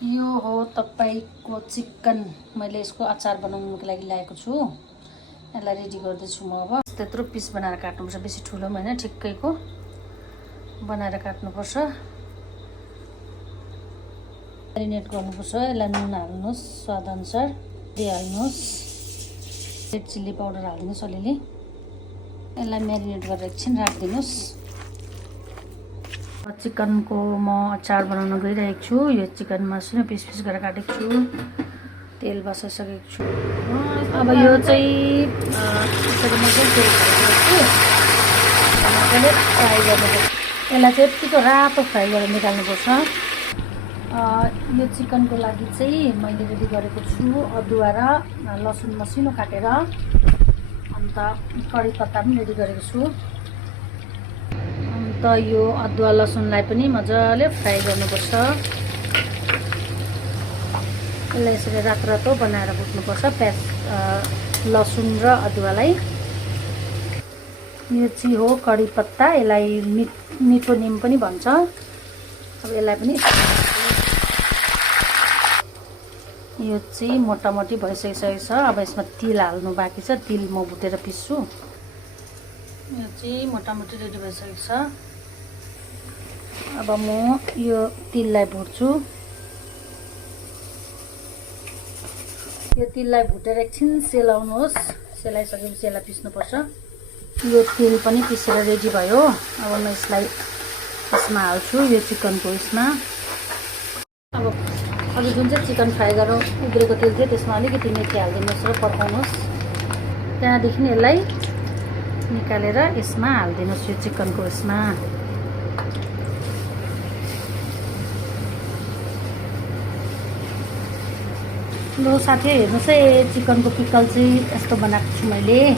यो हो तपाईको चिकन। मैले यसको अचार बनाउनुको लागि ल्याएको छु। यसलाई रेडी गर्दैछु म। अब त्यत्रो पिस बनाएर काट्नुपर्छ, बेसी ठुलो पनि हैन, ठिक्कैको बनाएर काट्नुपर्छ। म्यारिनेट गर्नुपर्छ। यसलाई नुन हाल्नुहोस् स्वाद अनुसार, हाल्नुहोस् रेड चिल्ली पाउडर हाल्दिनुहोस् अलिअलि। यसलाई म्यारिनेट गरेर एकछिन राखिदिनुहोस्। चिकनको म अचार बनाउन गइरहेको छु। यो चिकन मासु पिस पिस गरेर काटेको छु, तेल बसाइसकेको छु। अब यो चाहिँ यसरी मजाले फ्राई गर्नुपर्छ। यसलाई चाहिँ यतिको रातो फ्राई गरेर निकाल्नुपर्छ। यो चिकनको लागि चाहिँ मैले रेडी गरेको छु अदुवा र लसुन मसिनो काटेर, अन्त कडी पत्ता पनि रेडी गरेको छु। अन्त यो अदुवा लसुनलाई पनि मजाले फ्राई गर्नुपर्छ। यसलाई यसरी रातो रातो बनाएर भुट्नुपर्छ, प्याज लसुन र अदुवालाई। यो चाहिँ हो कडी पत्ता, यसलाई मिठो निम पनि भन्छ। अब यसलाई पनि यो चाहिँ मोटामोटी भइसकेको छ। अब यसमा तिल हाल्नु बाँकी छ, तिल म भुटेर पिस्छु। यो चाहिँ मोटामोटी रेडी भइसकेको छ। अब म यो तिललाई भुट्छु। यो तिललाई भुटेर एकछिन सेलाउनुहोस्। सेलाइसकेपछि यसलाई पिस्नुपर्छ। यो तिल पनि पिसेर रेडी भयो। अब म यसलाई यसमा हाल्छु, यो चिकनको यसमा। अब अघि जुन चाहिँ चिकन फ्राई गरेर उब्रेको तेल थियो त्यसमा अलिकति मेथी हालिदिनुहोस् र पकाउनुहोस्। त्यहाँदेखि यसलाई निकालेर यसमा हालिदिनुहोस्, यो चिकनको यसमा। ल साथीहरू हेर्नुहोस् है, चिकनको पिकल चाहिँ यस्तो बनाएको छु मैले।